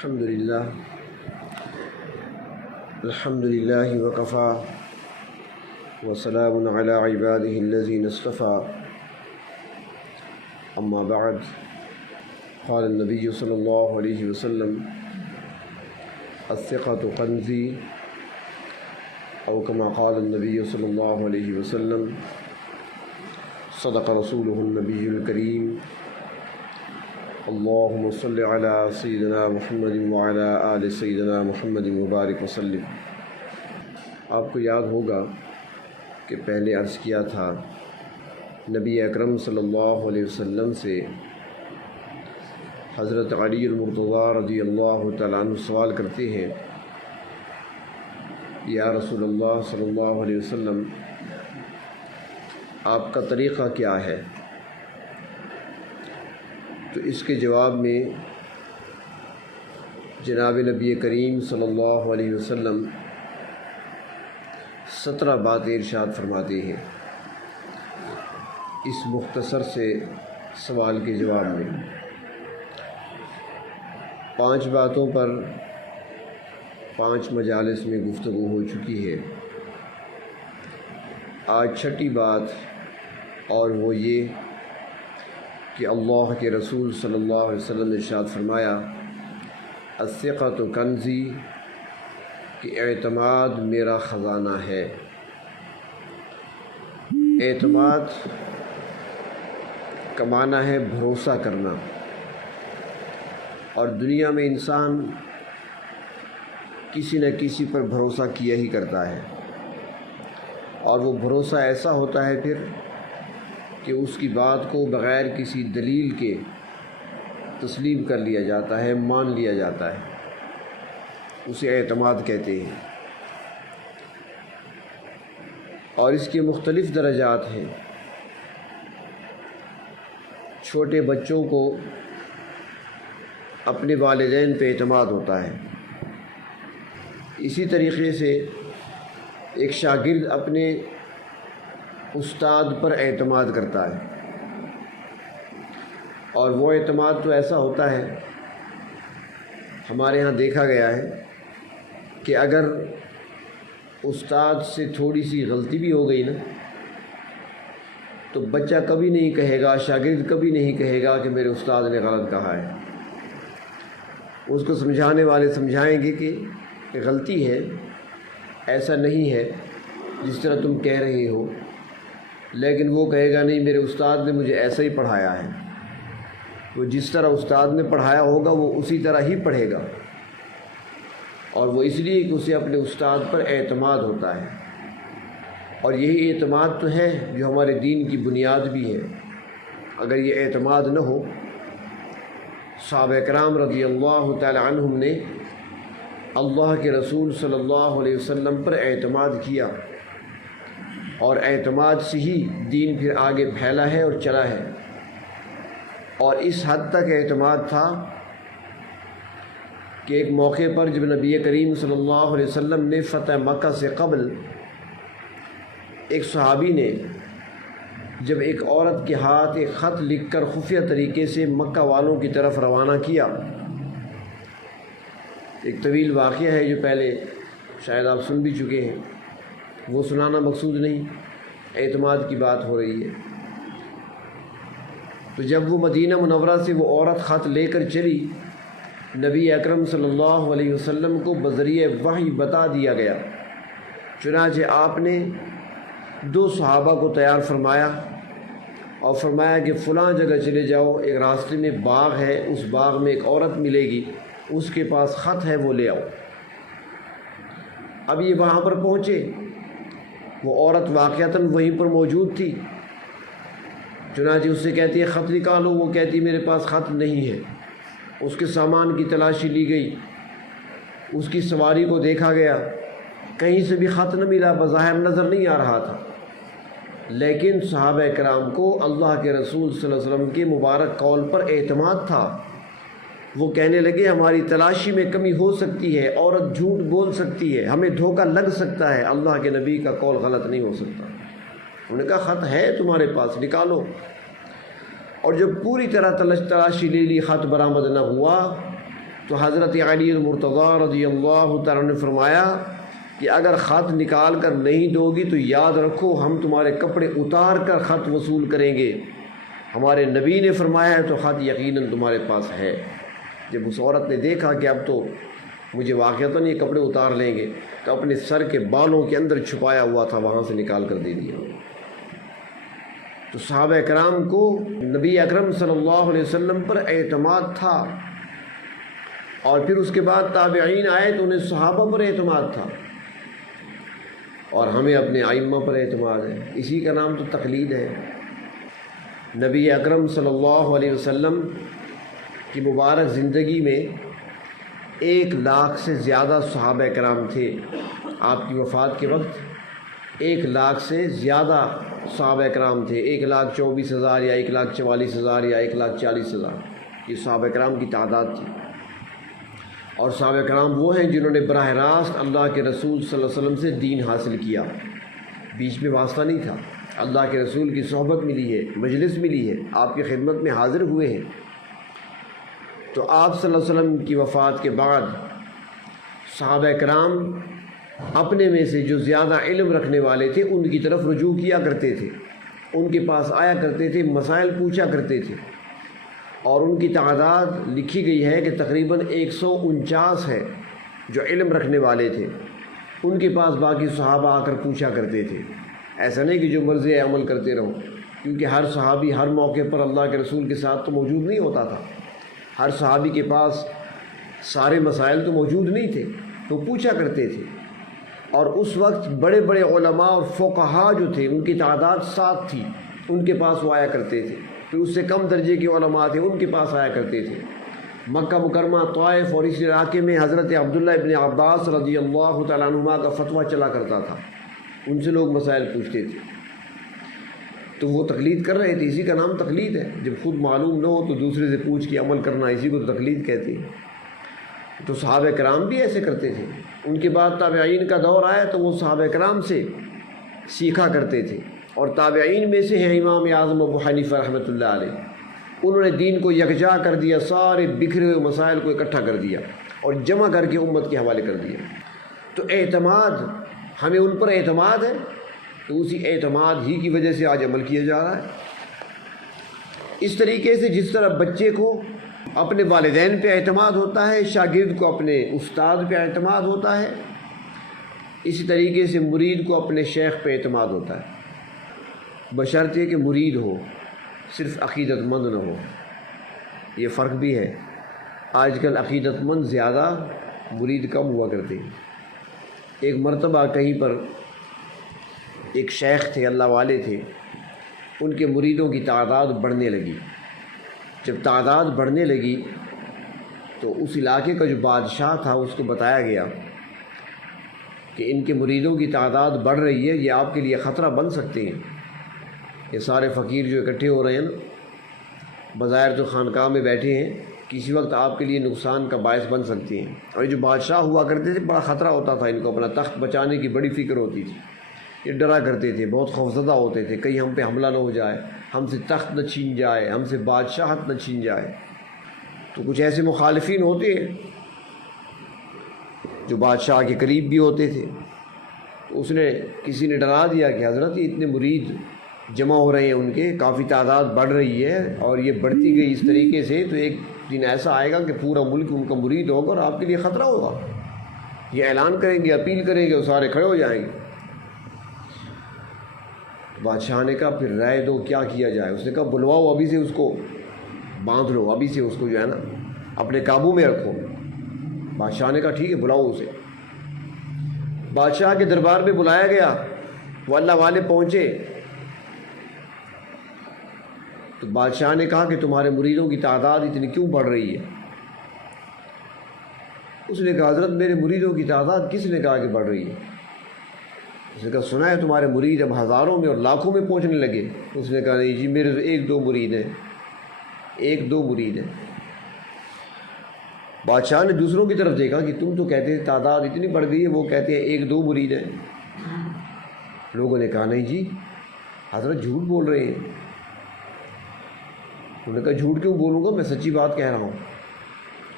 الحمد للہ وکفا وسلام علی عباده الذین اصطفى اما بعد قال النبی صلی اللہ علیہ وسلم الثقة کنزی او کما قال النبی صلی اللہ علیہ وسلم صدق رسولہ النبی الکریم اللہم صلی علی سیدنا محمد وعلی آل سیدنا محمد مبارک وسلم۔ آپ کو یاد ہوگا کہ پہلے عرض کیا تھا نبی اکرم صلی اللہ علیہ وسلم سے حضرت علی المرتضیٰ رضی اللہ تعالیٰ عنہ سوال کرتے ہیں، یا رسول اللہ صلی اللہ علیہ وسلم آپ کا طریقہ کیا ہے؟ تو اس کے جواب میں جناب نبی کریم صلی اللہ علیہ وسلم 17 باتیں ارشاد فرماتے ہیں اس مختصر سے سوال کے جواب میں۔ 5 باتوں پر 5 مجالس میں گفتگو ہو چکی ہے، آج 6ٹھی بات اور وہ یہ کہ اللہ کے رسول صلی اللہ علیہ وسلم نے ارشاد فرمایا الثقۃ کنزی، کہ اعتماد میرا خزانہ ہے۔ اعتماد کا معنی ہے بھروسہ کرنا، اور دنیا میں انسان کسی نہ کسی پر بھروسہ کیا ہی کرتا ہے، اور وہ بھروسہ ایسا ہوتا ہے پھر کہ اس کی بات کو بغیر کسی دلیل کے تسلیم کر لیا جاتا ہے، مان لیا جاتا ہے، اسے اعتماد کہتے ہیں۔ اور اس کے مختلف درجات ہیں۔ چھوٹے بچوں کو اپنے والدین پہ اعتماد ہوتا ہے، اسی طریقے سے ایک شاگرد اپنے استاد پر اعتماد کرتا ہے، اور وہ اعتماد تو ایسا ہوتا ہے، ہمارے ہاں دیکھا گیا ہے کہ اگر استاد سے تھوڑی سی غلطی بھی ہو گئی نا تو بچہ کبھی نہیں کہے گا، شاگرد کبھی نہیں کہے گا کہ میرے استاد نے غلط کہا ہے۔ اس کو سمجھانے والے سمجھائیں گے کہ غلطی ہے، ایسا نہیں ہے جس طرح تم کہہ رہے ہو، لیکن وہ کہے گا نہیں، میرے استاد نے مجھے ایسا ہی پڑھایا ہے۔ وہ جس طرح استاد نے پڑھایا ہوگا وہ اسی طرح ہی پڑھے گا، اور وہ اس لیے کہ اسے اپنے استاد پر اعتماد ہوتا ہے، اور یہی اعتماد تو ہے جو ہمارے دین کی بنیاد بھی ہے۔ اگر یہ اعتماد نہ ہو، صحابہ کرام رضی اللہ تعالی عنہم نے اللہ کے رسول صلی اللہ علیہ وسلم پر اعتماد کیا، اور اعتماد سے ہی دین پھر آگے پھیلا ہے اور چلا ہے۔ اور اس حد تک اعتماد تھا کہ ایک موقع پر جب نبی کریم صلی اللہ علیہ وسلم نے فتح مکہ سے قبل ایک صحابی نے جب ایک عورت کے ہاتھ ایک خط لکھ کر خفیہ طریقے سے مکہ والوں کی طرف روانہ کیا، ایک طویل واقعہ ہے جو پہلے شاید آپ سن بھی چکے ہیں، وہ سنانا مقصود نہیں، اعتماد کی بات ہو رہی ہے۔ تو جب وہ مدینہ منورہ سے وہ عورت خط لے کر چلی، نبی اکرم صلی اللہ علیہ وسلم کو بذریعہ وحی بتا دیا گیا، چنانچہ آپ نے 2 صحابہ کو تیار فرمایا اور فرمایا کہ فلاں جگہ چلے جاؤ، ایک راستے میں باغ ہے، اس باغ میں ایک عورت ملے گی، اس کے پاس خط ہے، وہ لے آؤ۔ اب یہ وہاں پر پہنچے، وہ عورت واقعتاً وہیں پر موجود تھی، چنانچہ اس سے کہتی ہے خط نکالو، وہ کہتی میرے پاس خط نہیں ہے۔ اس کے سامان کی تلاشی لی گئی، اس کی سواری کو دیکھا گیا، کہیں سے بھی خط نہ ملا، بظاہر نظر نہیں آ رہا تھا، لیکن صحابہ کرام کو اللہ کے رسول صلی اللہ علیہ وسلم کے مبارک قول پر اعتماد تھا۔ وہ کہنے لگے ہماری تلاشی میں کمی ہو سکتی ہے، عورت جھوٹ بول سکتی ہے، ہمیں دھوکہ لگ سکتا ہے، اللہ کے نبی کا قول غلط نہیں ہو سکتا۔ انہوں نے کہا خط ہے تمہارے پاس، نکالو۔ اور جب پوری طرح تلاشی لے لی، خط برآمد نہ ہوا، تو حضرت علی المرتضیٰ رضی اللہ تعالیٰ نے فرمایا کہ اگر خط نکال کر نہیں دو گی تو یاد رکھو ہم تمہارے کپڑے اتار کر خط وصول کریں گے۔ ہمارے نبی نے فرمایا ہے تو خط یقیناً تمہارے پاس ہے۔ جب اس عورت نے دیکھا کہ اب تو مجھے واقعتاً یہ کپڑے اتار لیں گے، تو اپنے سر کے بالوں کے اندر چھپایا ہوا تھا وہاں سے نکال کر دے دیا۔ تو صحابہ کرام کو نبی اکرم صلی اللہ علیہ وسلم پر اعتماد تھا، اور پھر اس کے بعد تابعین آئے تو انہیں صحابہ پر اعتماد تھا، اور ہمیں اپنے ائمہ پر اعتماد ہے۔ اسی کا نام تو تقلید ہے۔ نبی اکرم صلی اللہ علیہ وسلم کی مبارک زندگی میں 1,00,000 سے زیادہ صحابہ کرام تھے۔ آپ کی وفات کے وقت 1,00,000 سے زیادہ صحابہ کرام تھے، 1,24,000 یا 1,44,000 یا 1,40,000، یہ صحابہ کرام کی تعداد تھی۔ اور صحابہ کرام وہ ہیں جنہوں نے براہ راست اللہ کے رسول صلی اللہ علیہ وسلم سے دین حاصل کیا، بیچ میں واسطہ نہیں تھا۔ اللہ کے رسول کی صحبت ملی ہے، مجلس ملی ہے، آپ کی خدمت میں حاضر ہوئے ہیں۔ تو آپ صلی اللہ علیہ وسلم کی وفات کے بعد صحابہ کرام اپنے میں سے جو زیادہ علم رکھنے والے تھے ان کی طرف رجوع کیا کرتے تھے، ان کے پاس آیا کرتے تھے، مسائل پوچھا کرتے تھے، اور ان کی تعداد لکھی گئی ہے کہ تقریباً 149 ہے جو علم رکھنے والے تھے۔ ان کے پاس باقی صحابہ آ کر پوچھا کرتے تھے۔ ایسا نہیں کہ جو مرضی عمل کرتے رہو، کیونکہ ہر صحابی ہر موقع پر اللہ کے رسول کے ساتھ تو موجود نہیں ہوتا تھا، ہر صحابی کے پاس سارے مسائل تو موجود نہیں تھے، تو پوچھا کرتے تھے۔ اور اس وقت بڑے بڑے علماء اور فقہاء جو تھے ان کی تعداد 7 تھی، ان کے پاس وہ آیا کرتے تھے۔ پھر اس سے کم درجے کے علماء تھے، ان کے پاس آیا کرتے تھے۔ مکہ مکرمہ، طائف اور اس علاقے میں حضرت عبداللہ ابن عباس رضی اللہ تعالیٰ عنہما کا فتویٰ چلا کرتا تھا، ان سے لوگ مسائل پوچھتے تھے، تو وہ تقلید کر رہے تھے۔ اسی کا نام تقلید ہے، جب خود معلوم نہ ہو تو دوسرے سے پوچھ کے عمل کرنا، اسی کو تقلید کہتے ہیں۔ تو صحابہ کرام بھی ایسے کرتے تھے۔ ان کے بعد تابعین کا دور آیا تو وہ صحابہ کرام سے سیکھا کرتے تھے، اور تابعین میں سے ہیں امام اعظم ابو حنیفہ رحمۃ اللہ علیہ۔ انہوں نے دین کو یکجا کر دیا، سارے بکھرے ہوئے مسائل کو اکٹھا کر دیا اور جمع کر کے امت کے حوالے کر دیا۔ تو اعتماد، ہمیں ان پر اعتماد ہے، تو اسی اعتماد ہی کی وجہ سے آج عمل کیا جا رہا ہے۔ اس طریقے سے جس طرح بچے کو اپنے والدین پہ اعتماد ہوتا ہے، شاگرد کو اپنے استاد پہ اعتماد ہوتا ہے، اسی طریقے سے مرید کو اپنے شیخ پہ اعتماد ہوتا ہے، بشرطے کہ مرید ہو، صرف عقیدت مند نہ ہو۔ یہ فرق بھی ہے، آج کل عقیدت مند زیادہ، مرید کم ہوا کرتے ہیں۔ ایک مرتبہ کہیں پر ایک شیخ تھے، اللہ والے تھے، ان کے مریدوں کی تعداد بڑھنے لگی۔ جب تعداد بڑھنے لگی تو اس علاقے کا جو بادشاہ تھا اس کو بتایا گیا کہ ان کے مریدوں کی تعداد بڑھ رہی ہے، یہ آپ کے لیے خطرہ بن سکتے ہیں۔ یہ سارے فقیر جو اکٹھے ہو رہے ہیں نا، بظاہر تو خانقاہ میں بیٹھے ہیں، کسی وقت آپ کے لیے نقصان کا باعث بن سکتے ہیں۔ اور یہ جو بادشاہ ہوا کرتے تھے بڑا خطرہ ہوتا تھا ان کو، اپنا تخت بچانے کی بڑی فکر ہوتی تھی، یہ ڈرا کرتے تھے، بہت خوفزدہ ہوتے تھے، کہیں ہم پہ حملہ نہ ہو جائے، ہم سے تخت نہ چھین جائے، ہم سے بادشاہت نہ چھین جائے۔ تو کچھ ایسے مخالفین ہوتے ہیں جو بادشاہ کے قریب بھی ہوتے تھے، تو کسی نے ڈرا دیا کہ حضرت یہ اتنے مرید جمع ہو رہے ہیں، ان کے کافی تعداد بڑھ رہی ہے، اور یہ بڑھتی گئی اس طریقے سے تو ایک دن ایسا آئے گا کہ پورا ملک ان کا مرید ہوگا اور آپ کے لیے خطرہ ہوگا۔ یہ اعلان کریں گے، اپیل کریں گے اور سارے کھڑے ہو جائیں گے۔ بادشاہ نے کہا پھر رائے دو کیا کیا جائے۔ اس نے کہا بلواؤ، ابھی سے اس کو باندھ لو، ابھی سے اس کو جو ہے نا اپنے قابو میں رکھو۔ بادشاہ نے کہا ٹھیک ہے، بلاؤ اسے۔ بادشاہ کے دربار میں بلایا گیا، وہ اللہ والے پہنچے تو بادشاہ نے کہا کہ تمہارے مریدوں کی تعداد اتنی کیوں بڑھ رہی ہے؟ اس نے کہا حضرت میرے مریدوں کی تعداد کس نے کہا کہ بڑھ رہی ہے؟ اس نے کہا سنا ہے تمہارے مرید اب ہزاروں میں اور لاکھوں میں پہنچنے لگے۔ اس نے کہا نہیں جی، میرے تو 1-2 مرید ہیں، 1-2 مرید ہیں۔ بادشاہ نے دوسروں کی طرف دیکھا کہ تم تو کہتے ہیں تعداد اتنی بڑھ گئی ہے، وہ کہتے ہیں 1-2 مرید ہیں۔ لوگوں نے کہا نہیں جی حضرت جھوٹ بول رہے ہیں۔ انہوں نے کہا جھوٹ کیوں بولوں گا، میں سچی بات کہہ رہا ہوں۔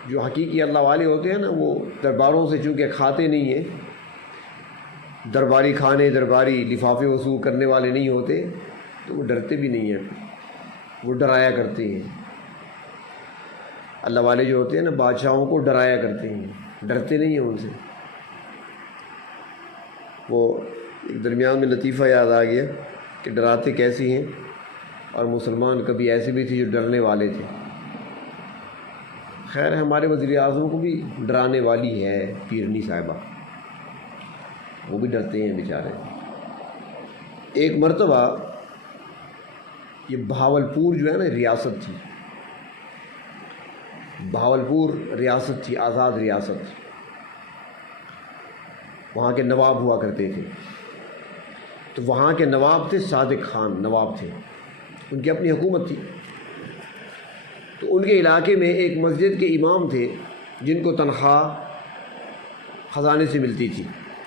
جو حقیقی اللہ والے ہوتے ہیں نا، وہ درباروں سے چونکہ کھاتے نہیں ہیں، درباری کھانے، درباری لفافے وصول کرنے والے نہیں ہوتے، تو وہ ڈرتے بھی نہیں ہیں، وہ ڈرایا کرتے ہیں۔ اللہ والے جو ہوتے ہیں نا، بادشاہوں کو ڈرایا کرتے ہیں، ڈرتے نہیں ہیں ان سے۔ وہ ایک درمیان میں لطیفہ یاد آ گیا کہ ڈراتے کیسی ہیں، اور مسلمان کبھی ایسے بھی تھے جو ڈرنے والے تھے۔ خیر ہمارے وزیر اعظم کو بھی ڈرانے والی ہے پیرنی صاحبہ، وہ بھی ڈرتے ہیں بیچارے۔ ایک مرتبہ یہ بہاولپور جو ہے نا ریاست تھی، بہاولپور ریاست تھی، آزاد ریاست، وہاں کے نواب ہوا کرتے تھے۔ تو وہاں کے نواب تھے صادق خان نواب تھے، ان کی اپنی حکومت تھی۔ تو ان کے علاقے میں ایک مسجد کے امام تھے جن کو تنخواہ خزانے سے ملتی تھی،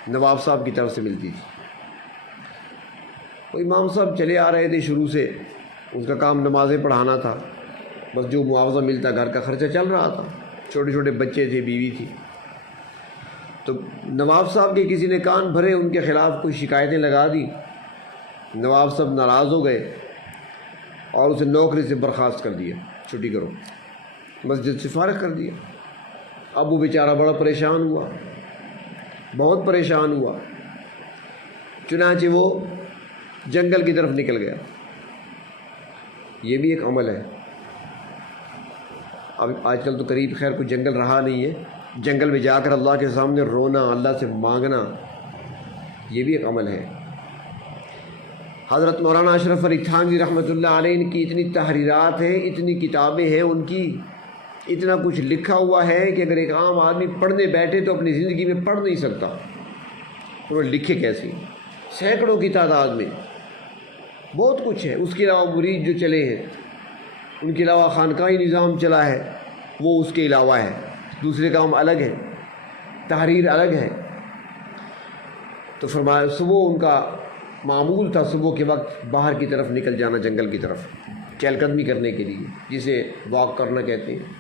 نواب صاحب کی طرف سے ملتی تھی۔ وہ امام صاحب چلے آ رہے تھے شروع سے، ان کا کام نمازیں پڑھانا تھا، بس جو معاوضہ ملتا گھر کا خرچہ چل رہا تھا، چھوٹے چھوٹے بچے تھے، بیوی تھی۔ تو نواب صاحب کے کسی نے کان بھرے، ان کے خلاف کوئی شکایتیں لگا دی، نواب صاحب ناراض ہو گئے اور اسے نوکری سے برخاست کر دیا، چھٹی کرو، مسجد سے فارغ کر دیا۔ اب وہ بیچارہ بڑا پریشان ہوا، بہت پریشان ہوا، چنانچہ وہ جنگل کی طرف نکل گیا۔ یہ بھی ایک عمل ہے۔ اب آج کل تو قریب خیر کوئی جنگل رہا نہیں ہے، جنگل میں جا کر اللہ کے سامنے رونا، اللہ سے مانگنا، یہ بھی ایک عمل ہے۔ حضرت مولانا اشرف علی تھانوی رحمۃ اللہ علیہ کی اتنی تحریرات ہیں، اتنی کتابیں ہیں ان کی، اتنا کچھ لکھا ہوا ہے کہ اگر ایک عام آدمی پڑھنے بیٹھے تو اپنی زندگی میں پڑھ نہیں سکتا۔ انہوں نے لکھے کیسے، سینکڑوں کی تعداد میں، بہت کچھ ہے۔ اس کے علاوہ مرید جو چلے ہیں، ان کے علاوہ خانقاہی نظام چلا ہے، وہ اس کے علاوہ ہے، دوسرے کام الگ ہے، تحریر الگ ہے۔ تو فرمایا صبح ان کا معمول تھا صبح کے وقت باہر کی طرف نکل جانا، جنگل کی طرف چہل قدمی کرنے کے لیے، جسے واک کرنا کہتے ہیں۔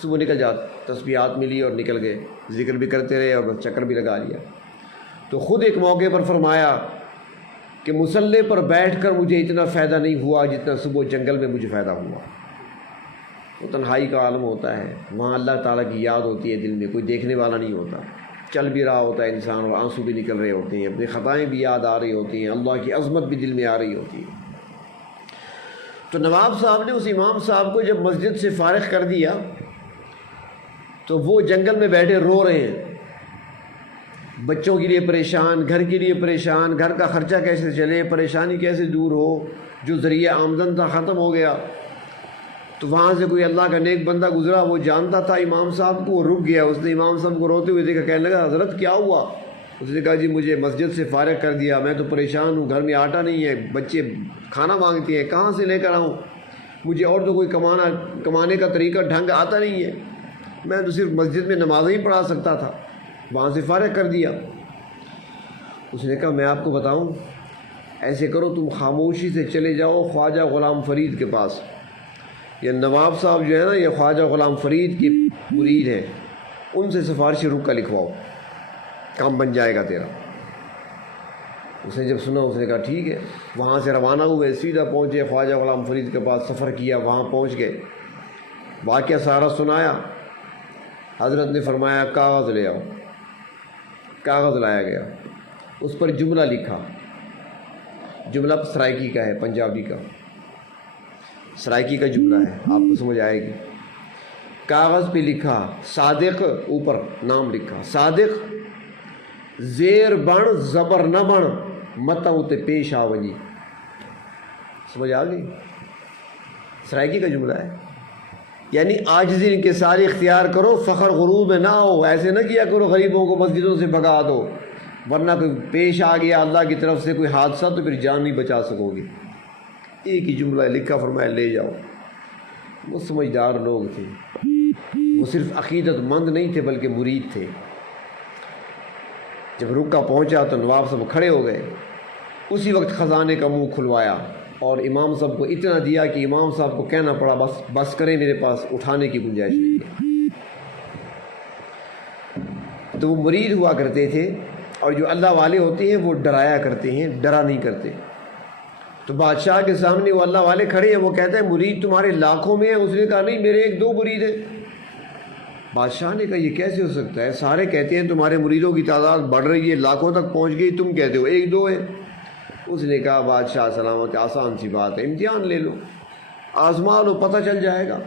صبح نکل جاتے، تسبیحات ملی اور نکل گئے، ذکر بھی کرتے رہے اور چکر بھی لگا لیا۔ تو خود ایک موقع پر فرمایا کہ مصلی پر بیٹھ کر مجھے اتنا فائدہ نہیں ہوا جتنا صبح جنگل میں مجھے فائدہ ہوا۔ وہ تنہائی کا عالم ہوتا ہے، وہاں اللہ تعالیٰ کی یاد ہوتی ہے دل میں، کوئی دیکھنے والا نہیں ہوتا، چل بھی رہا ہوتا ہے انسان اور آنسو بھی نکل رہے ہوتے ہیں، اپنی خطائیں بھی یاد آ رہی ہوتی ہیں، اللہ کی عظمت بھی دل میں آ رہی ہوتی ہے۔ تو نواب صاحب نے اس امام صاحب کو جب مسجد سے فارغ کر دیا تو وہ جنگل میں بیٹھے رو رہے ہیں، بچوں کے لیے پریشان، گھر کے لیے پریشان، گھر کا خرچہ کیسے چلے، پریشانی کیسے دور ہو، جو ذریعہ آمدن تھا ختم ہو گیا۔ تو وہاں سے کوئی اللہ کا نیک بندہ گزرا، وہ جانتا تھا امام صاحب کو، وہ رک گیا، اس نے امام صاحب کو روتے ہوئے دیکھا، کہنے لگا حضرت کیا ہوا؟ اس نے کہا جی مجھے مسجد سے فارغ کر دیا، میں تو پریشان ہوں، گھر میں آٹا نہیں ہے، بچے کھانا مانگتے ہیں، کہاں سے لے کر آؤں، مجھے اور تو کوئی کمانے کا طریقہ ڈھنگ آتا نہیں ہے، میں تو صرف مسجد میں نمازیں ہی پڑھا سکتا تھا، وہاں سے فارغ کر دیا۔ اس نے کہا میں آپ کو بتاؤں، ایسے کرو تم خاموشی سے چلے جاؤ خواجہ غلام فرید کے پاس، یہ نواب صاحب جو ہے نا، یہ خواجہ غلام فرید کی مرید ہیں، ان سے سفارشی رکا لکھواؤ، کام بن جائے گا تیرا۔ اس نے جب سنا اس نے کہا ٹھیک ہے، وہاں سے روانہ ہوئے، سیدھا پہنچے خواجہ غلام فرید کے پاس، سفر کیا، وہاں پہنچ گئے، واقعہ سارا سنایا۔ حضرت نے فرمایا کاغذ لے آؤ، کاغذ لایا گیا، اس پر جملہ لکھا، جملہ سرائکی کا ہے، پنجابی کا، سرائکی کا جملہ ہے، آپ کو سمجھ آئے گی۔ کاغذ پہ لکھا صادق، اوپر نام لکھا صادق، زیر بن زبر نہ بن متوں تے پیش آ ونجی۔ سمجھ آ گئی؟ سرائکی کا جملہ ہے، یعنی عاجزی انکساری اختیار کرو، فخر غرور میں نہ ہو، ایسے نہ کیا کرو غریبوں کو مسجدوں سے بھگا دو، ورنہ کوئی پیش آ گیا اللہ کی طرف سے کوئی حادثہ تو پھر جان نہیں بچا سکو گے۔ ایک ہی جملہ لکھا، فرمایا لے جاؤ۔ وہ سمجھدار لوگ تھے، وہ صرف عقیدت مند نہیں تھے بلکہ مرید تھے۔ جب رکا پہنچا تو نواب صاحب کھڑے ہو گئے، اسی وقت خزانے کا منہ کھلوایا اور امام صاحب کو اتنا دیا کہ امام صاحب کو کہنا پڑا بس کریں، میرے پاس اٹھانے کی گنجائش نہیں ہے۔ تو وہ مرید ہوا کرتے تھے، اور جو اللہ والے ہوتے ہیں وہ ڈرایا کرتے ہیں، ڈرا نہیں کرتے۔ تو بادشاہ کے سامنے وہ اللہ والے کھڑے ہیں، وہ کہتا ہے مرید تمہارے لاکھوں میں ہیں؟ اس نے کہا نہیں، میرے 1-2 مرید ہیں۔ بادشاہ نے کہا یہ کیسے ہو سکتا ہے؟ سارے کہتے ہیں تمہارے مریدوں کی تعداد بڑھ رہی ہے، لاکھوں تک پہنچ گئی، تم کہتے ہو 1-2 ہیں۔ اس نے کہا بادشاہ سلامت، آسان سی بات ہے، امتحان لے لو، آزما لو، پتہ چل جائے گا۔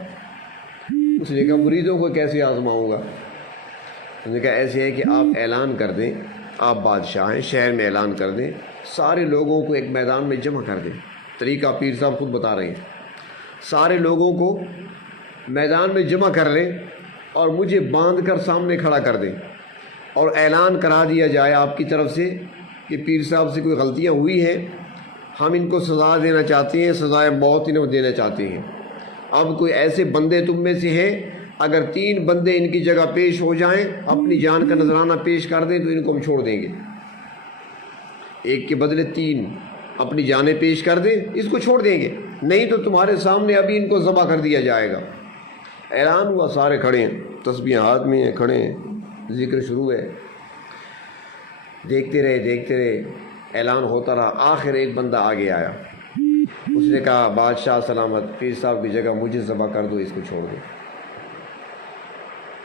اس نے کہا مریدوں کو کیسے آزماؤں گا؟ اس نے کہا ایسے ہے کہ آپ اعلان کر دیں، آپ بادشاہ ہیں، شہر میں اعلان کر دیں، سارے لوگوں کو ایک میدان میں جمع کر دیں۔ طریقہ پیر صاحب خود بتا رہے ہیں، سارے لوگوں کو میدان میں جمع کر لیں اور مجھے باندھ کر سامنے کھڑا کر دیں، اور اعلان کرا دیا جائے آپ کی طرف سے کہ پیر صاحب سے کوئی غلطیاں ہوئی ہیں، ہم ان کو سزا دینا چاہتے ہیں، سزائے موت انہیں دینا چاہتے ہیں۔ اب کوئی ایسے بندے تم میں سے ہیں، اگر 3 بندے ان کی جگہ پیش ہو جائیں، اپنی جان کا نذرانہ پیش کر دیں تو ان کو ہم چھوڑ دیں گے۔ 1 کے بدلے 3 اپنی جانیں پیش کر دیں، اس کو چھوڑ دیں گے، نہیں تو تمہارے سامنے ابھی ان کو ذبح کر دیا جائے گا۔ اعلان ہوا، سارے کھڑے ہیں، تسبیح ہاتھ میں ہیں، کھڑے ہیں، ذکر شروع ہے۔ دیکھتے رہے، اعلان ہوتا رہا، آخر ایک بندہ آگے آیا، اس نے کہا بادشاہ سلامت، پیر صاحب کی جگہ مجھے ذبح کر دو، اس کو چھوڑ دو۔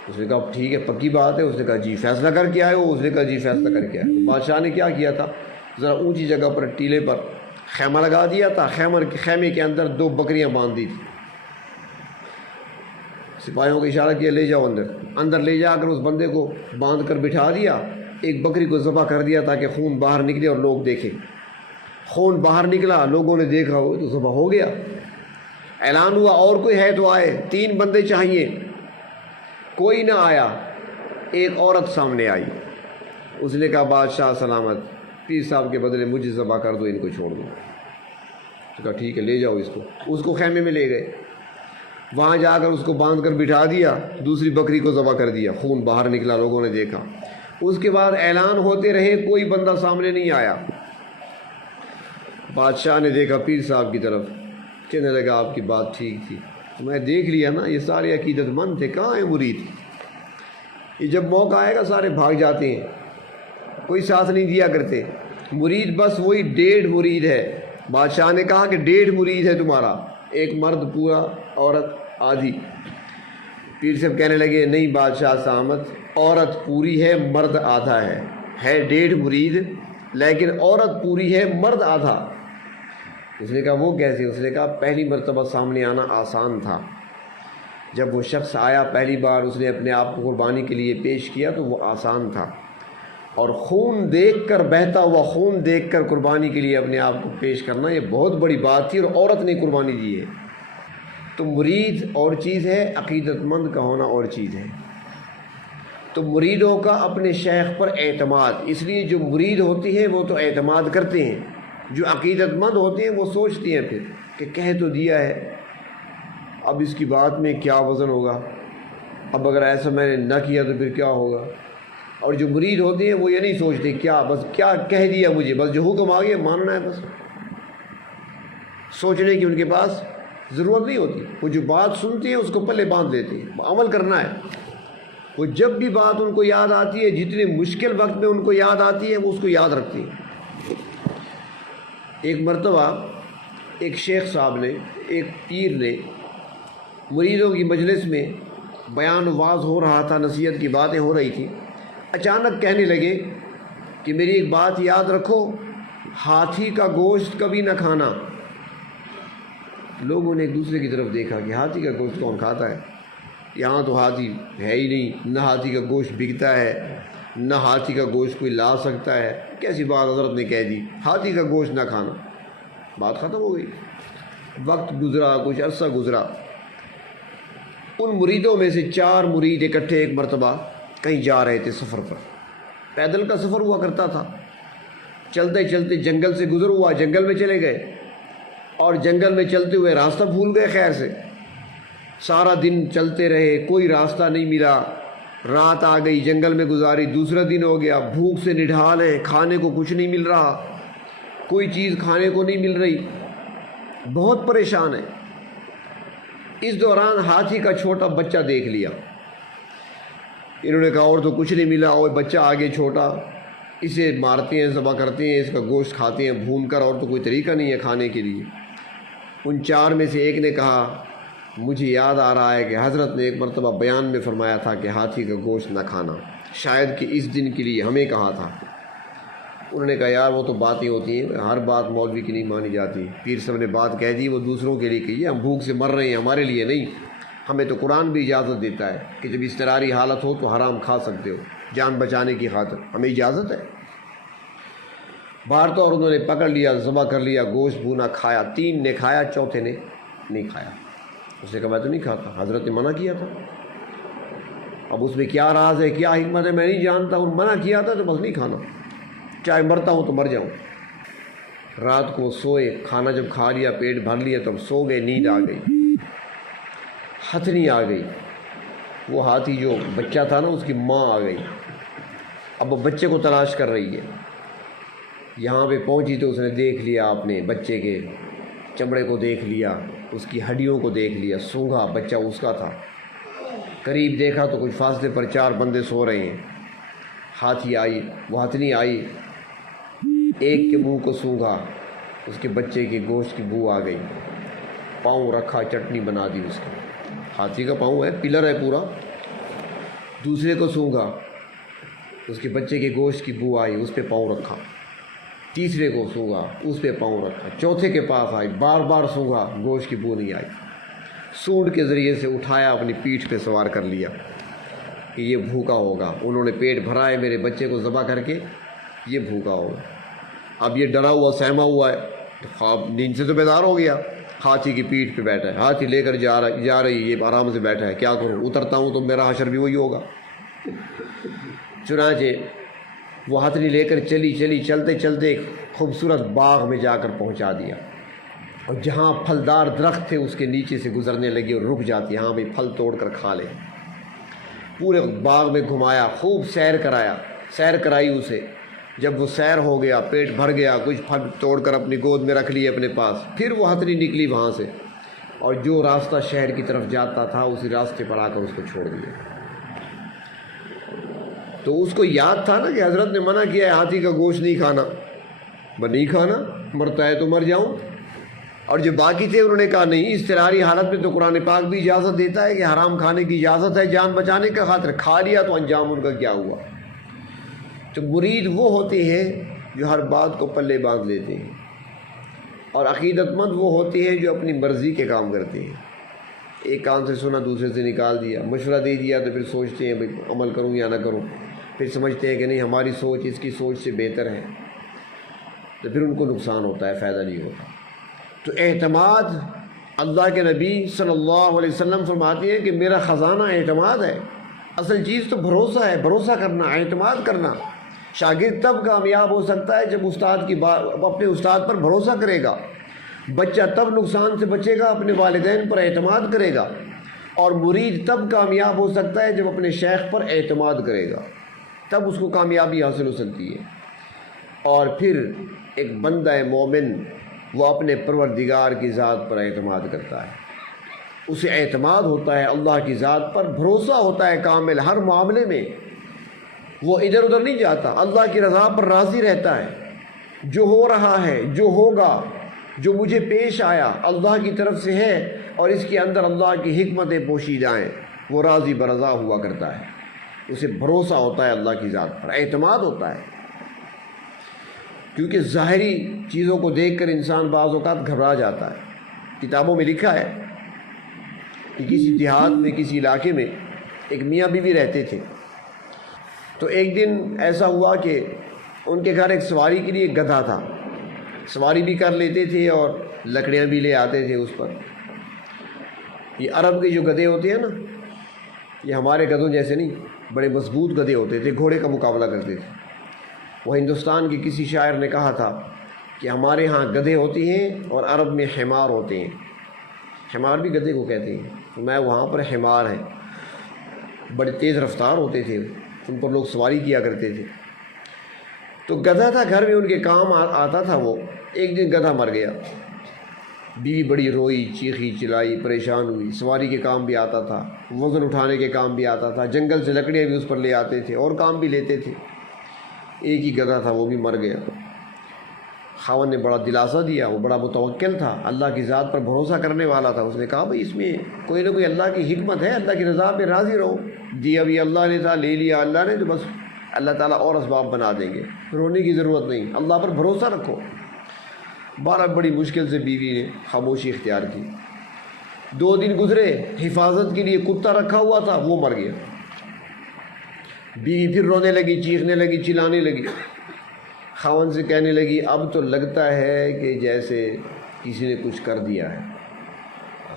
اس نے کہا ٹھیک ہے، پکی بات ہے۔ اس نے کہا جی فیصلہ کر کے آئے ہو؟ اس نے کہا جی فیصلہ کر کے آئے۔ بادشاہ نے کیا کیا تھا، ذرا اونچی جگہ پر ٹیلے پر خیمہ لگا دیا تھا، خیمے کے اندر 2 بکریاں باندھ دی تھی۔ سپاہیوں کو اشارہ کیا لے جاؤ اندر لے جا کر اس بندے کو باندھ کر بٹھا دیا، ایک بکری کو ذبح کر دیا تاکہ خون باہر نکلے اور لوگ دیکھیں۔ خون باہر نکلا، لوگوں نے دیکھا، وہ تو ذبح ہو گیا۔ اعلان ہوا اور کوئی ہے تو آئے، 3 بندے چاہیے، کوئی نہ آیا۔ ایک عورت سامنے آئی، اس نے کہا بادشاہ سلامت، پیر صاحب کے بدلے مجھے ذبح کر دو، ان کو چھوڑ دو۔ تو کہا ٹھیک ہے لے جاؤ اس کو۔ اس کو خیمے میں لے گئے، وہاں جا کر اس کو باندھ کر بٹھا دیا، دوسری بکری کو ذبح کر دیا، خون باہر نکلا، لوگوں نے دیکھا۔ اس کے بعد اعلان ہوتے رہے، کوئی بندہ سامنے نہیں آیا۔ بادشاہ نے دیکھا پیر صاحب کی طرف، کہنے لگا آپ کی بات ٹھیک تھی، میں دیکھ لیا نا، یہ سارے عقیدت مند تھے، کہاں ہیں مرید؟ یہ جب موقع آئے گا سارے بھاگ جاتے ہیں، کوئی ساتھ نہیں دیا کرتے۔ مرید بس وہی 1.5 مرید ہے۔ بادشاہ نے کہا کہ 1.5 مرید ہے تمہارا، ایک مرد پورا، عورت آدھی۔ پیر صاحب کہنے لگے نہیں بادشاہ سلامت، عورت پوری ہے، مرد آدھا ہے 1.5 مرید، لیکن عورت پوری ہے، مرد آدھا۔ اس نے کہا وہ کیسے؟ اس نے کہا پہلی مرتبہ سامنے آنا آسان تھا، جب وہ شخص آیا پہلی بار، اس نے اپنے آپ کو قربانی کے لیے پیش کیا تو وہ آسان تھا، اور خون دیکھ کر، بہتا ہوا خون دیکھ کر قربانی کے لیے اپنے آپ کو پیش کرنا یہ بہت بڑی بات تھی، اور عورت نے قربانی دی ہے۔ تو مرید اور چیز ہے، عقیدت مند کا ہونا اور چیز ہے۔ تو مریدوں کا اپنے شیخ پر اعتماد، اس لیے جو مرید ہوتی ہیں وہ تو اعتماد کرتے ہیں، جو عقیدت مند ہوتے ہیں وہ سوچتے ہیں پھر کہ کہہ تو دیا ہے، اب اس کی بات میں کیا وزن ہوگا، اب اگر ایسا میں نے نہ کیا تو پھر کیا ہوگا۔ اور جو مرید ہوتے ہیں وہ یہ نہیں سوچتے کیا، بس کیا کہہ دیا مجھے، بس جو حکم آ گیا ماننا ہے، بس سوچنے کی ان کے پاس ضرورت نہیں ہوتی۔ وہ جو بات سنتے ہیں اس کو پلے باندھ لیتے ہیں، عمل کرنا ہے۔ وہ جب بھی بات ان کو یاد آتی ہے، جتنے مشکل وقت میں ان کو یاد آتی ہے، وہ اس کو یاد رکھتے ہیں۔ ایک مرتبہ ایک شیخ صاحب نے، ایک پیر نے مریدوں کی مجلس میں بیان واز ہو رہا تھا، نصیحت کی باتیں ہو رہی تھیں، اچانک کہنے لگے کہ میری ایک بات یاد رکھو، ہاتھی کا گوشت کبھی نہ کھانا۔ لوگوں نے ایک دوسرے کی طرف دیکھا کہ ہاتھی کا گوشت کون کھاتا ہے، یہاں تو ہاتھی ہے ہی نہیں، نہ ہاتھی کا گوشت بکتا ہے، نہ ہاتھی کا گوشت کوئی لا سکتا ہے، کیسی بات حضرت نے کہہ دی، ہاتھی کا گوشت نہ کھانا۔ بات ختم ہو گئی۔ وقت گزرا، کچھ عرصہ گزرا، ان مریدوں میں سے 4 مرید اکٹھے ایک مرتبہ کہیں جا رہے تھے، سفر پر، پیدل کا سفر ہوا کرتا تھا، چلتے چلتے جنگل سے گزر ہوا، جنگل میں چلے گئے، اور جنگل میں چلتے ہوئے راستہ بھول گئے، خیر سے سارا دن چلتے رہے، کوئی راستہ نہیں ملا، رات آ گئی، جنگل میں گزاری، دوسرا دن ہو گیا، بھوک سے نڈھال ہے، کھانے کو کچھ نہیں مل رہا، کوئی چیز کھانے کو نہیں مل رہی، بہت پریشان ہے۔ اس دوران ہاتھی کا چھوٹا بچہ دیکھ لیا، انہوں نے کہا اور تو کچھ نہیں ملا، اور بچہ آگے چھوٹا، اسے مارتے ہیں، ذبح کرتے ہیں، اس کا گوشت کھاتے ہیں بھون کر، اور تو کوئی طریقہ نہیں ہے کھانے کے لیے۔ ان 4 میں سے ایک نے کہا مجھے یاد آ رہا ہے کہ حضرت نے ایک مرتبہ بیان میں فرمایا تھا کہ ہاتھی کا گوشت نہ کھانا، شاید کہ اس دن کے لیے ہمیں کہا تھا۔ انہوں نے کہا یار وہ تو باتیں ہوتی ہیں، ہر بات مولوی کی نہیں مانی جاتی، پیر صاحب نے بات کہہ دی، وہ دوسروں کے لیے کہی ہے، ہم بھوک سے مر رہے ہیں، ہمارے لیے نہیں۔ ہمیں تو قرآن بھی اجازت دیتا ہے کہ جب اضطراری حالت ہو تو حرام کھا سکتے ہو، جان بچانے کی خاطر ہمیں اجازت ہے۔ باہر تو اور انہوں نے پکڑ لیا، ذبح کر لیا، گوشت بھونا کھایا، 3 نے کھایا، چوتھے نے نہیں کھایا۔ اس نے کہا میں تو نہیں کھاتا، حضرت نے منع کیا تھا۔ اب اس میں کیا راز ہے، کیا حکمت ہے، میں نہیں جانتا ہوں، منع کیا تھا تو بس نہیں کھانا، چاہے مرتا ہوں تو مر جاؤں۔ رات کو سوئے، کھانا جب کھا لیا، پیٹ بھر لیا، تب سو گئے، نیند آ گئی، ہتھنی آ گئی۔ وہ ہاتھی جو بچہ تھا نا، اس کی ماں آ گئی، اب وہ بچے کو تلاش کر رہی ہے۔ یہاں پہ پہنچی تو اس نے دیکھ لیا، اپنے بچے کے چمڑے کو دیکھ لیا، اس کی ہڈیوں کو دیکھ لیا، سونگھا، بچہ اس کا تھا۔ قریب دیکھا تو کچھ فاصلے پر 4 بندے سو رہے ہیں۔ ہاتھی آئی، وہ ہتھنی آئی، ایک کے منہ کو سونگھا، اس کے بچے کے گوشت کی بو آ گئی، پاؤں رکھا، چٹنی بنا دی اس کی، ہاتھی کا پاؤں ہے، پلر ہے پورا۔ دوسرے کو سونگھا، اس کے بچے کے گوشت کی بو آئی، اس پہ پاؤں رکھا۔ تیسرے کو سونگھا، اس پہ پاؤں رکھا۔ چوتھے کے پاس آئی، بار بار سونگھا، گوشت کی بو نہیں آئی۔ سونڈ کے ذریعے سے اٹھایا، اپنی پیٹھ پہ سوار کر لیا کہ یہ بھوکا ہوگا، انہوں نے پیٹ بھرا ہے میرے بچے کو ذبح کر کے، یہ بھوکا ہوگا۔ اب یہ ڈرا ہوا سہما ہوا ہے، خواب نیند سے تو بیدار ہو گیا، ہاتھی کی پیٹھ پہ بیٹھا ہے، ہاتھی لے کر جا رہی، یہ آرام سے بیٹھا ہے، کیا کروں، اترتا ہوں تو میرا حشر بھی وہی ہوگا۔ چنانچہ وہ ہتھنی لے کر چلی، چلتے چلتے ایک خوبصورت باغ میں جا کر پہنچا دیا، اور جہاں پھلدار درخت تھے اس کے نیچے سے گزرنے لگی اور رک جاتی، ہاں بھائی پھل توڑ کر کھا لے۔ پورے باغ میں گھمایا، خوب سیر کرائی اسے۔ جب وہ سیر ہو گیا، پیٹ بھر گیا، کچھ پھل توڑ کر اپنی گود میں رکھ لیے اپنے پاس، پھر وہ ہتھنی نکلی وہاں سے، اور جو راستہ شہر کی طرف جاتا تھا اسی راستے پر آ کر اس کو چھوڑ دیا۔ تو اس کو یاد تھا نا کہ حضرت نے منع کیا ہے ہاتھی کا گوشت نہیں کھانا، میں نہیں کھانا، مرتا ہے تو مر جاؤں۔ اور جو باقی تھے انہوں نے کہا نہیں، اضطراری حالت میں تو قرآن پاک بھی اجازت دیتا ہے کہ حرام کھانے کی اجازت ہے جان بچانے کا خاطر، کھا لیا تو انجام ان کا کیا ہوا۔ تو مرید وہ ہوتے ہیں جو ہر بات کو پلے باندھ لیتے ہیں، اور عقیدت مند وہ ہوتے ہیں جو اپنی مرضی کے کام کرتے ہیں۔ ایک کان سے سنا دوسرے سے نکال دیا، مشورہ دے دیا تو پھر سوچتے ہیں بھائی عمل کروں یا نہ کروں، پھر سمجھتے ہیں کہ نہیں ہماری سوچ اس کی سوچ سے بہتر ہے، تو پھر ان کو نقصان ہوتا ہے، فائدہ نہیں ہوتا۔ تو اعتماد، اللہ کے نبی صلی اللہ علیہ وسلم فرماتے ہیں کہ میرا خزانہ اعتماد ہے۔ اصل چیز تو بھروسہ ہے، بھروسہ کرنا، اعتماد کرنا۔ شاگرد تب کامیاب ہو سکتا ہے جب استاد کی بات، اپنے استاد پر بھروسہ کرے گا۔ بچہ تب نقصان سے بچے گا اپنے والدین پر اعتماد کرے گا، اور مرید تب کامیاب ہو سکتا ہے جب اپنے شیخ پر اعتماد کرے گا، تب اس کو کامیابی حاصل ہو سکتی ہے۔ اور پھر ایک بندہ مومن وہ اپنے پروردگار کی ذات پر اعتماد کرتا ہے، اسے اعتماد ہوتا ہے اللہ کی ذات پر، بھروسہ ہوتا ہے کامل ہر معاملے میں، وہ ادھر ادھر نہیں جاتا، اللہ کی رضا پر راضی رہتا ہے۔ جو ہو رہا ہے، جو ہوگا، جو مجھے پیش آیا اللہ کی طرف سے ہے، اور اس کے اندر اللہ کی حکمتیں پوشیدہ ہیں، وہ راضی برضا ہوا کرتا ہے، اسے بھروسہ ہوتا ہے اللہ کی ذات پر، اعتماد ہوتا ہے۔ کیونکہ ظاہری چیزوں کو دیکھ کر انسان بعض اوقات گھبرا جاتا ہے۔ کتابوں میں لکھا ہے کہ کسی دیہات میں، کسی علاقے میں ایک میاں بیوی رہتے تھے، تو ایک دن ایسا ہوا کہ ان کے گھر ایک سواری کے لیے گدھا تھا، سواری بھی کر لیتے تھے اور لکڑیاں بھی لے آتے تھے اس پر۔ یہ عرب کے جو گدھے ہوتے ہیں نا، یہ ہمارے گدھوں جیسے نہیں، بڑے مضبوط گدھے ہوتے تھے، گھوڑے کا مقابلہ کرتے تھے۔ وہ ہندوستان کے کسی شاعر نے کہا تھا کہ ہمارے ہاں گدھے ہوتے ہیں اور عرب میں حمار ہوتے ہیں، حمار بھی گدھے کو کہتے ہیں، تو میں وہاں پر حمار ہیں، بڑے تیز رفتار ہوتے تھے، ان پر لوگ سواری کیا کرتے تھے۔ تو گدھا تھا گھر میں، ان کے کام آتا تھا وہ۔ ایک دن گدھا مر گیا، بیوی بڑی روئی، چیخی چلائی، پریشان ہوئی۔ سواری کے کام بھی آتا تھا، وزن اٹھانے کے کام بھی آتا تھا، جنگل سے لکڑیاں بھی اس پر لے آتے تھے اور کام بھی لیتے تھے۔ ایک ہی گدھا تھا، وہ بھی مر گیا۔ خاوند نے بڑا دلاسا دیا، وہ بڑا متوکل تھا، اللہ کی ذات پر بھروسہ کرنے والا تھا۔ اس نے کہا بھائی اس میں کوئی نہ کوئی اللہ کی حکمت ہے، اللہ کی رضا پہ راضی رہو۔ جی ابھی اللہ نے تھا، لے لیا اللہ نے، تو بس اللہ تعالیٰ اور اسباب بنا دیں گے، رونے کی ضرورت نہیں، اللہ پر بھروسہ رکھو۔ بڑی مشکل سے بیوی نے خاموشی اختیار کی۔ 2 دن گزرے، حفاظت کے لیے کتا رکھا ہوا تھا، وہ مر گیا۔ بیوی پھر رونے لگی، چیخنے لگی، چلانے لگی۔ خاوند سے کہنے لگی اب تو لگتا ہے کہ جیسے کسی نے کچھ کر دیا ہے۔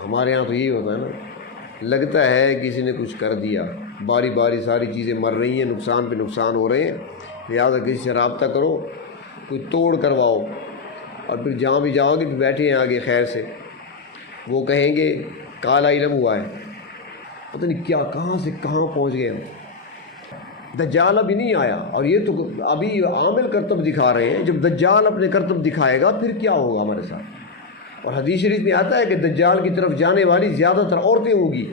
ہمارے ہاں تو یہی ہوتا ہے نا، لگتا ہے کسی نے کچھ کر دیا، باری باری ساری چیزیں مر رہی ہیں، نقصان پہ نقصان ہو رہے ہیں، لہٰذا کسی سے رابطہ کرو، کوئی توڑ کرواؤ، اور پھر جہاں بھی جاؤ گے تو بیٹھے ہیں آگے خیر سے، وہ کہیں گے کالا علم ہوا ہے، پتہ نہیں کیا کہاں سے کہاں پہنچ گئے ہم۔ دجال ابھی نہیں آیا، اور یہ تو ابھی عامل کرتب دکھا رہے ہیں، جب دجال اپنے کرتب دکھائے گا پھر کیا ہوگا ہمارے ساتھ۔ اور حدیث شریف میں آتا ہے کہ دجال کی طرف جانے والی زیادہ تر عورتیں ہوں گی،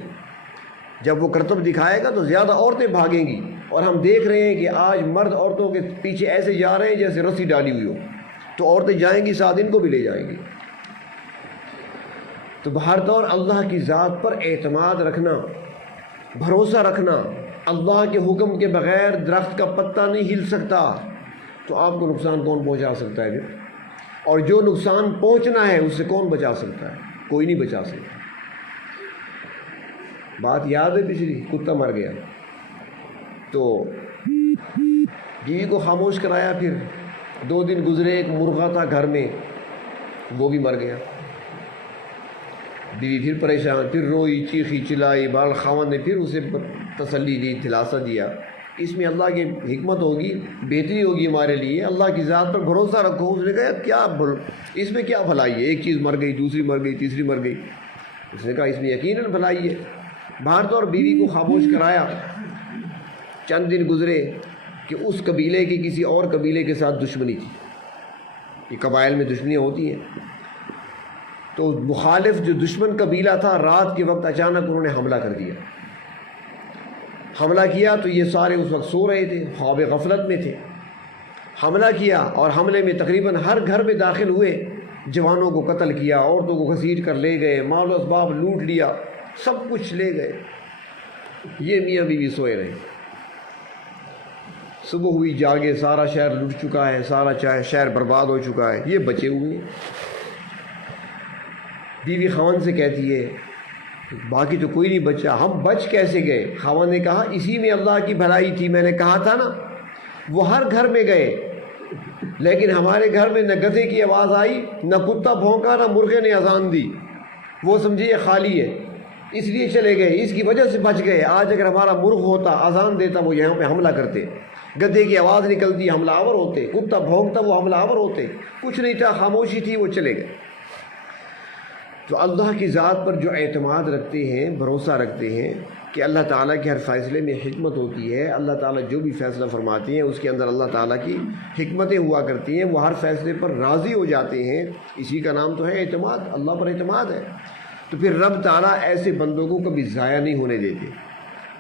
جب وہ کرتب دکھائے گا تو زیادہ عورتیں بھاگیں گی، اور ہم دیکھ رہے ہیں کہ آج مرد عورتوں کے پیچھے ایسے جا رہے ہیں جیسے رسی ڈالی ہوئی ہو، تو عورتیں جائیں گی ساتھ ان کو بھی لے جائیں گی۔ تو بہر طور اللہ کی ذات پر اعتماد رکھنا، بھروسہ رکھنا، اللہ کے حکم کے بغیر درخت کا پتا نہیں ہل سکتا، تو آپ کو نقصان کون پہنچا سکتا ہے پھر؟ اور جو نقصان پہنچنا ہے اس سے کون بچا سکتا ہے؟ کوئی نہیں بچا سکتا۔ بات یاد ہے پچھلی، کتا مر گیا تو بیوی کو خاموش کرایا، پھر 2 دن گزرے، ایک مرغا تھا گھر میں، وہ بھی مر گیا۔ بیوی پھر پریشان، پھر روئی، چیخی چلائی، بال خاوند نے پھر اسے تسلی دی، دلاسا دیا، اس میں اللہ کی حکمت ہوگی، بہتری ہوگی ہمارے لیے، اللہ کی ذات پر بھروسہ رکھو۔ اس نے کہا کیا اس میں کیا بھلائی ہے، ایک چیز مر گئی، دوسری مر گئی، تیسری مر گئی۔ اس نے کہا اس میں یقیناً بھلائی ہے۔ بہر طور بیوی کو خاموش کرایا۔ چند دن گزرے کہ اس قبیلے کی کسی اور قبیلے کے ساتھ دشمنی تھی، یہ قبائل میں دشمنیاں ہوتی ہیں، تو مخالف جو دشمن قبیلہ تھا رات کے وقت اچانک انہوں نے حملہ کر دیا۔ حملہ کیا تو یہ سارے اس وقت سو رہے تھے، خواب غفلت میں تھے۔ حملہ کیا اور حملے میں تقریباً ہر گھر میں داخل ہوئے، جوانوں کو قتل کیا، عورتوں کو گھسیٹ کر لے گئے، مال و اسباب لوٹ لیا، سب کچھ لے گئے۔ یہ میاں بیوی سوئے رہے۔ صبح ہوئی، جاگے، سارا شہر لٹ چکا ہے، سارا شہر برباد ہو چکا ہے، یہ بچے ہوئے ہیں۔ بیوی خاوند سے کہتی ہے باقی تو کوئی نہیں بچا، ہم بچ کیسے گئے؟ خاوند نے کہا اسی میں اللہ کی بھلائی تھی، میں نے کہا تھا نا، وہ ہر گھر میں گئے، لیکن ہمارے گھر میں نہ گدھے کی آواز آئی، نہ کتا بھونکا، نہ مرغے نے اذان دی، وہ سمجھے یہ خالی ہے، اس لیے چلے گئے، اس کی وجہ سے بچ گئے۔ آج اگر ہمارا مرغ ہوتا، اذان دیتا، وہ یہاں پہ حملہ کرتے، گدھے کی آواز نکلتی، حملہ آور ہوتے، کتا بھونکتا، وہ حملہ آور ہوتے، کچھ نہیں تھا، خاموشی تھی، وہ چلے گئے۔ تو اللہ کی ذات پر جو اعتماد رکھتے ہیں، بھروسہ رکھتے ہیں کہ اللہ تعالیٰ کے ہر فیصلے میں حکمت ہوتی ہے، اللہ تعالیٰ جو بھی فیصلہ فرماتے ہیں اس کے اندر اللہ تعالیٰ کی حکمتیں ہوا کرتی ہیں، وہ ہر فیصلے پر راضی ہو جاتے ہیں، اسی کا نام تو ہے اعتماد، اللہ پر اعتماد ہے۔ تو پھر رب تعالیٰ ایسے بندوں کو کبھی ضائع نہیں ہونے دیتے،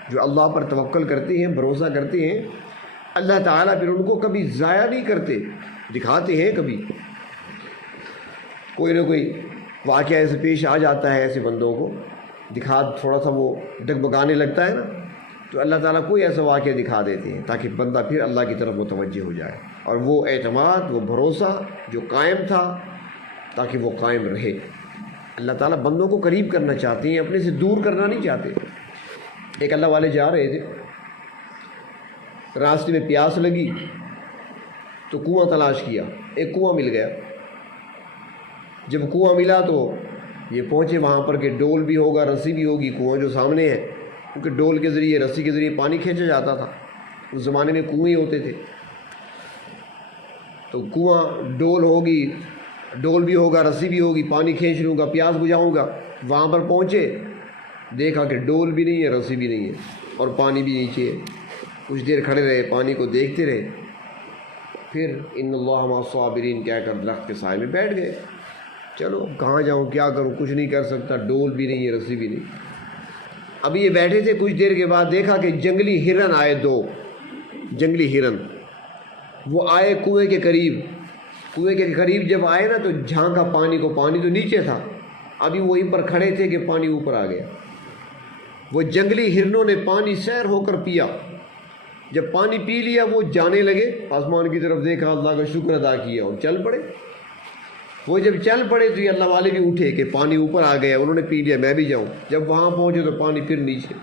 جو اللہ پر توکل کرتے ہیں، بھروسہ کرتے ہیں، اللہ تعالیٰ پھر ان کو کبھی ضائع نہیں کرتے، دکھاتے ہیں کبھی کوئی نہ کوئی واقعہ ایسے پیش آ جاتا ہے، ایسے بندوں کو دکھا، تھوڑا سا وہ ڈگمگانے لگتا ہے نا، تو اللہ تعالیٰ کوئی ایسا واقعہ دکھا دیتے ہیں تاکہ بندہ پھر اللہ کی طرف متوجہ ہو جائے، اور وہ اعتماد، وہ بھروسہ جو قائم تھا تاکہ وہ قائم رہے۔ اللہ تعالیٰ بندوں کو قریب کرنا چاہتے ہیں، اپنے سے دور کرنا نہیں چاہتے۔ ایک اللہ والے جا رہے تھے، راستے میں پیاس لگی تو کنواں تلاش کیا، ایک کنواں مل گیا۔ جب کنواں ملا تو یہ پہنچے وہاں پر کہ ڈول بھی ہوگا، رسی بھی ہوگی، کنواں جو سامنے ہے، کیونکہ ڈول کے ذریعے، رسی کے ذریعے پانی کھینچا جاتا تھا، اس زمانے میں کنویں ہوتے تھے، تو کنواں ڈول ہوگی، ڈول بھی ہوگا، رسی بھی ہوگی، پانی کھینچ لوں گا، پیاس بجھاؤں گا۔ وہاں پر پہنچے، دیکھا کہ ڈول بھی نہیں ہے، رسی بھی نہیں ہے، اور پانی بھی نیچے ہے۔ کچھ دیر کھڑے رہے، پانی کو دیکھتے رہے، پھر ان اللہ مع الصابرین کہہ کر درخت کے سائے میں بیٹھ گئے۔ چلو کہاں جاؤں، کیا کروں، کچھ نہیں کر سکتا، ڈول بھی نہیں ہے، رسی بھی نہیں۔ ابھی یہ بیٹھے تھے، کچھ دیر کے بعد دیکھا کہ جنگلی ہرن آئے، 2 جنگلی ہرن، وہ آئے کنویں کے قریب۔ کنویں کے قریب جب آئے نا تو جھانکا پانی کو، پانی تو نیچے تھا، ابھی وہیں پر کھڑے تھے کہ پانی اوپر آ گیا۔ وہ جنگلی ہرنوں نے پانی سیر ہو کر پیا۔ جب پانی پی لیا وہ جانے لگے، آسمان کی طرف دیکھا، اللہ کا شکر ادا کیا اور چل پڑے۔ وہ جب چل پڑے تو یہ اللہ والے بھی اٹھے کہ پانی اوپر آ گیا، انہوں نے پی لیا، میں بھی جاؤں۔ جب وہاں پہنچے تو پانی پھر نیچے۔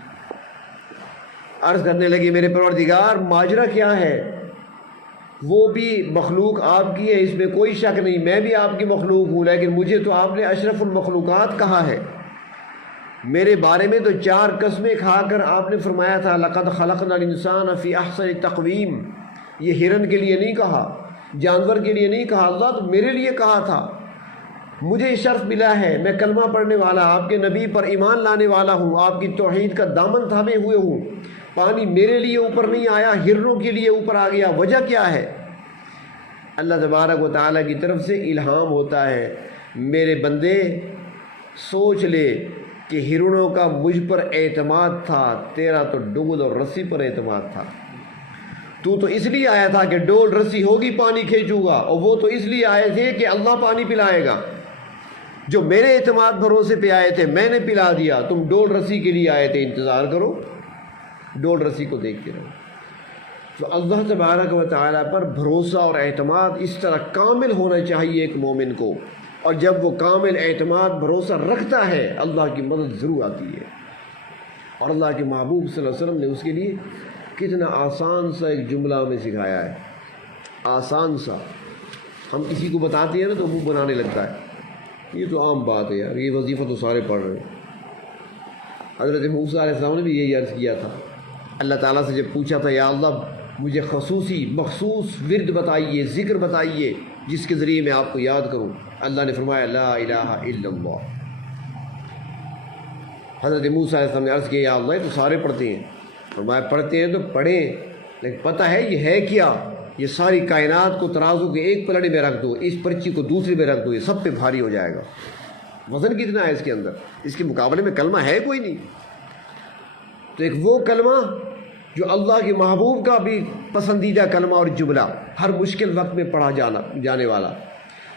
عرض کرنے لگی میرے پروردگار ماجرا کیا ہے؟ وہ بھی مخلوق آپ کی ہے، اس میں کوئی شک نہیں، میں بھی آپ کی مخلوق ہوں، لیکن مجھے تو آپ نے اشرف المخلوقات کہا ہے۔ میرے بارے میں تو 4 قسمیں کھا کر آپ نے فرمایا تھا لقد خلقنا الانسان فی احسن تقویم۔ یہ ہرن کے لیے نہیں کہا، جانور کے لیے نہیں کہا، اللہ تو میرے لیے کہا تھا۔ مجھے شرف ملا ہے، میں کلمہ پڑھنے والا، آپ کے نبی پر ایمان لانے والا ہوں، آپ کی توحید کا دامن تھامے ہوئے ہوں۔ پانی میرے لیے اوپر نہیں آیا، ہرنوں کے لیے اوپر آ گیا، وجہ کیا ہے؟ اللہ تبارک و تعالیٰ کی طرف سے الہام ہوتا ہے، میرے بندے سوچ لے کہ ہرنوں کا مجھ پر اعتماد تھا، تیرا تو ڈول اور رسی پر اعتماد تھا۔ تو اس لیے آیا تھا کہ ڈول رسی ہوگی پانی کھینچوں گا، اور وہ تو اس لیے آئے تھے کہ اللہ پانی پلائے گا۔ جو میرے اعتماد بھروسے پہ آئے تھے میں نے پلا دیا، تم ڈول رسی کے لیے آئے تھے، انتظار کرو، ڈول رسی کو دیکھتے رہو۔ تو اللہ تبارک و تعالیٰ پر بھروسہ اور اعتماد اس طرح کامل ہونا چاہیے ایک مومن کو، اور جب وہ کامل اعتماد بھروسہ رکھتا ہے اللہ کی مدد ضرور آتی ہے۔ اور اللہ کے محبوب صلی اللہ علیہ وسلم نے اس کے لیے کتنا آسان سا ایک جملہ ہمیں سکھایا ہے، آسان سا۔ ہم کسی کو بتاتے ہیں نا تو منہ بنانے لگتا ہے، یہ تو عام بات ہے یار، یہ وظیفہ تو سارے پڑھ رہے ہیں۔ حضرت موسیٰ علیہ السلام نے بھی یہی عرض کیا تھا، اللہ تعالیٰ سے جب پوچھا تھا یا اللہ مجھے خصوصی مخصوص ورد بتائیے، ذکر بتائیے جس کے ذریعے میں آپ کو یاد کروں، اللہ نے فرمایا لا الہ الا اللہ۔ حضرت موسیٰ علیہ السلام نے عرض کیا یا اللہ یہ تو سارے پڑھتے ہیں، فرمایا پڑھتے ہیں تو پڑھیں، لیکن پتہ ہے یہ ہے کیا؟ یہ ساری کائنات کو ترازو کے ایک پلڑے میں رکھ دو، اس پرچی کو دوسرے میں رکھ دو، یہ سب پہ بھاری ہو جائے گا۔ وزن کتنا ہے اس کے اندر، اس کے مقابلے میں کلمہ ہے کوئی نہیں۔ تو ایک وہ کلمہ جو اللہ کے محبوب کا بھی پسندیدہ کلمہ اور جملہ، ہر مشکل وقت میں پڑھا جانے والا،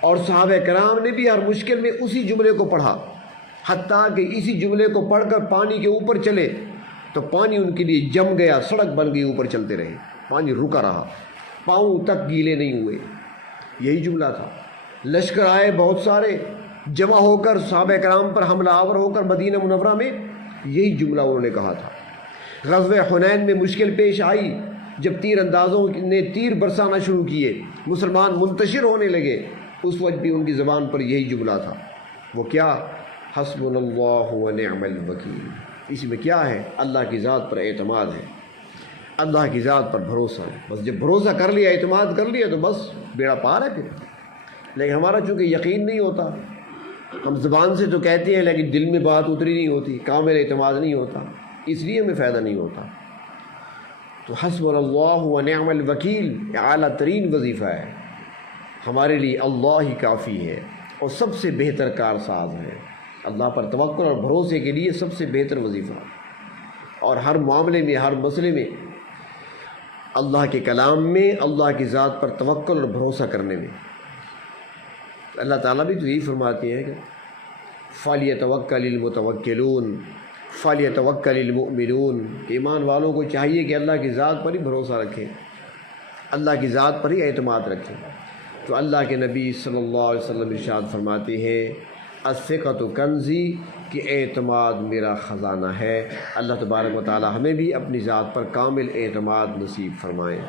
اور صحابہ کرام نے بھی ہر مشکل میں اسی جملے کو پڑھا، حتیٰ کہ اسی جملے کو پڑھ کر پانی کے اوپر چلے تو پانی ان کے لیے جم گیا، سڑک بن گئی، اوپر چلتے رہے، پانی رکا رہا، پاؤں تک گیلے نہیں ہوئے۔ یہی جملہ تھا۔ لشکر آئے بہت سارے جمع ہو کر، صحابہ کرام پر حملہ آور ہو کر مدینہ منورہ میں، یہی جملہ انہوں نے کہا تھا۔ غزوہ حنین میں مشکل پیش آئی، جب تیر اندازوں نے تیر برسانا شروع کیے، مسلمان منتشر ہونے لگے، اس وقت بھی ان کی زبان پر یہی جملہ تھا۔ وہ کیا؟ حسبنا اللہ ونعم الوکیل۔ اس میں کیا ہے؟ اللہ کی ذات پر اعتماد ہے، اللہ کی ذات پر بھروسہ ہے۔ بس جب بھروسہ کر لیا، اعتماد کر لیا تو بس بیڑا پار ہے پھر۔ لیکن ہمارا چونکہ یقین نہیں ہوتا، ہم زبان سے تو کہتے ہیں لیکن دل میں بات اتری نہیں ہوتی، کامل اعتماد نہیں ہوتا، اس لیے ہمیں فائدہ نہیں ہوتا۔ تو حسبنا اللہ ونعم الوکیل اعلیٰ ترین وظیفہ ہے، ہمارے لیے اللہ ہی کافی ہے اور سب سے بہتر کارساز ہے۔ اللہ پر توکل اور بھروسے کے لیے سب سے بہتر وظیفہ، اور ہر معاملے میں، ہر مسئلے میں اللہ کے کلام میں، اللہ کی ذات پر توکل اور بھروسہ کرنے میں۔ اللہ تعالیٰ بھی تو یہی فرماتے ہیں کہ فَلْيَتَوَكَّلِ الْمُتَوَكِّلُونَ فَلْيَتَوَكَّلِ الْمُؤْمِنُونَ، کہ ایمان والوں کو چاہیے کہ اللہ کی ذات پر ہی بھروسہ رکھیں، اللہ کی ذات پر ہی اعتماد رکھیں۔ تو اللہ کے نبی صلی اللہ علیہ وسلم ارشاد فرماتے ہیں الثقۃ کنزی، کہ اعتماد میرا خزانہ ہے۔ اللہ تبارک و تعالی ہمیں بھی اپنی ذات پر کامل اعتماد نصیب فرمائیں۔